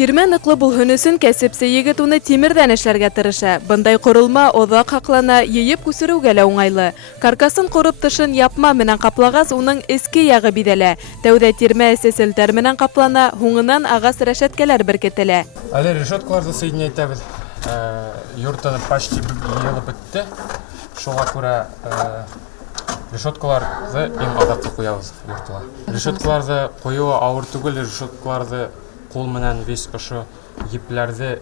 Тирмә ныклы булһын өсөн кәсепсе егет уны тимердән эшләргә тырыша. Бындай корылма оҙаҡ һаҡлана, йыйып күсереүгә лә уңайлы. Каркасын ҡороп тышын япма менән ҡаплагас, уның эске яғы биҙәлә. Тәүҙә тирмә эсе селтәр менән ҡаплана, һуңынан ағас рәшәткәләр беркетелә. Әле решеткаларҙы соединәйтәбеҙ. Йорты почти йылып бөттө. Шуға күрә решеткаларҙы иң аҙаҡҡа ҡуябыҙ йортла. Решеткаларҙы ҡуйыуы ауыр түгел, решеткаларҙы ҡул менән вис ошо епләрҙе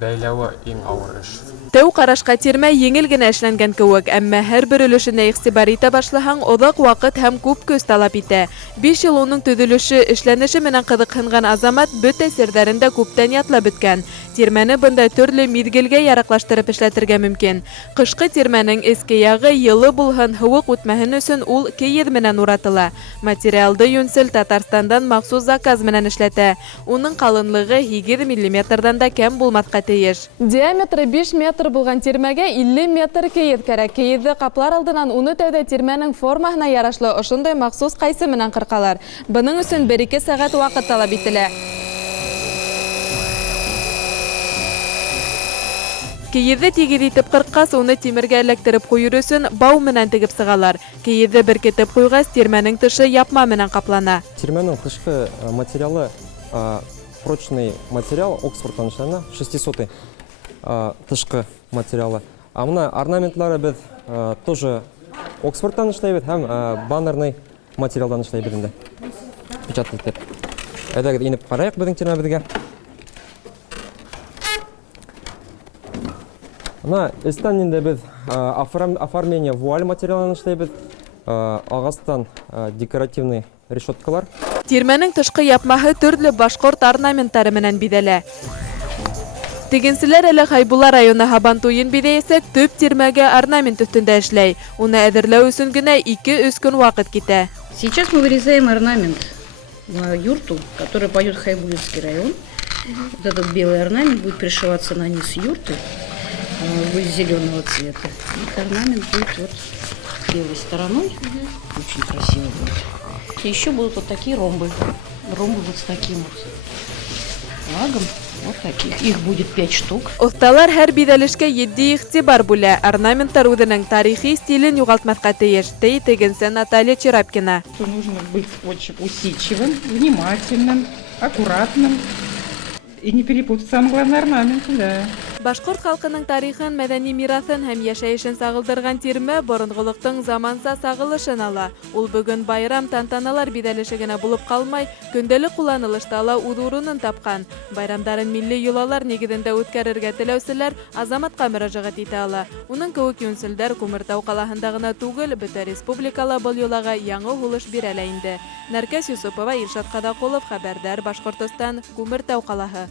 бәйләүе иң ауыр эш. Тәү ҡарашҡа тирмә еңел генә эшләнгән кеүек, әммә һәр бер өлөшөнә иғтибар итә башлаһаң, оҙаҡ ваҡыт һәм күп көс талап итә. 5 йыл уның төҙөлөшө, эшләнеше менән ҡыҙыҡһынған Азамат бөтә серҙәрен дә күптән ятлап бөткән. Тирмәне бында төрлө миҙгелгә яраҡлаштырып эшләтергә мөмкин. Ҡышҡы тирмәнең эске яғы йылы булһын, һыуыҡ үтмәһен өсөн ул кейеҙ менән уратыла. Материалды йүнсел Татарстандан махсус заказ менән эшләтә. Уның ҡалынлығы 8 мм-дан да кәм булмаҫҡа тейеш. Диаметры 5 метр булған тирмәгә 50 метр кейеҙ кәрәк. Кейеҙҙе ҡаплар алдынан уны тәүҙә тирмәнең формаһына ярашлы ошондай махсус ҡайсы менән ҡырҡалар. Бының өсөн 1-2 сәғәт ваҡыт талап ителә. Кейеҙҙе тигеҙ итеп ҡырҡҡас, уны тимергә эләктереп ҡуйыр өсөн бау менән тегеп сығалар. Кейеҙҙе беркетеп ҡуйғас, тирмәнең тышы япма менән ҡаплана. Тирмәнең тышҡы материалы прочный материал, Оксфордтан эшләнә, 600 тышҡы материалы. Мына орнаментлары беҙ тоже Оксфордтан эшләйбеҙ һәм баннерный материалдан эшләйбеҙ инде. Печат итеп. Әйҙәгеҙ инеп ҡарайыҡ беҙҙең тирмәбеҙгә. Мына эстән инде беҙ оформление вуаль материалын эшләйбеҙ. Ағастан декоративный решеткалар. Тирмәнең тышҡы япмаһы төрлө башҡорт орнаменттары менән биҙәлә. Тегенселәр әле Хайбула районы һабантуйын биҙәйәсәк, төп тирмәгә орнамент өҫтөндә эшләй. Уны әҙерләү өсөн генә 2-3 көн ваҡыт китә. Сейчас мы вырезаем орнамент на юрту, который пойдет в Хайбулинский район. Вот этот белый орнамент будет пришиваться на низ юрты, будет зеленого цвета. И орнамент будет вот белой стороной, очень красиво будет. И еще будут вот такие ромбы. Ромбы вот с таким вот флагом. Вот таких. Их будет 5 штук. Оҫталар һәр биҙәлешкә 7 иғтибар бүлә. Орнаменттар үҙенең тарихи стилен юғалтмаҫҡа тейеш, ти тегенсе Наталья Черапкина. Нужно быть очень усидчивым, внимательным, аккуратным и не перепутать самое главное орнамент, да. Башҡорт халҡының тарихын, мәҙәни мираҫын һәм йәшәйешен сағылдырған тирмә боронғолоҡтоң заманса сағылышын ала. Ул бөгөн байрам, тантаналар биҙәлеше генә булып ҡалмай, көндәлек ҡулланылышта ла үҙ урынын тапҡан. Байрамдарын милли йолалар нигеҙендә үткәрергә теләүселәр Азаматҡа мөрәжәғәт итә ала. Уның кеүек йүнселдәр Күмертау ҡалаһында ғына түгел, бөтә республикала был йолаға яңы һулыш бирә лә инде. Нәркәс Юсупова, Илшат Ҡаҙаҡулов, Хәбәрҙәр, Башҡортостан, Күмертау ҡалаһы.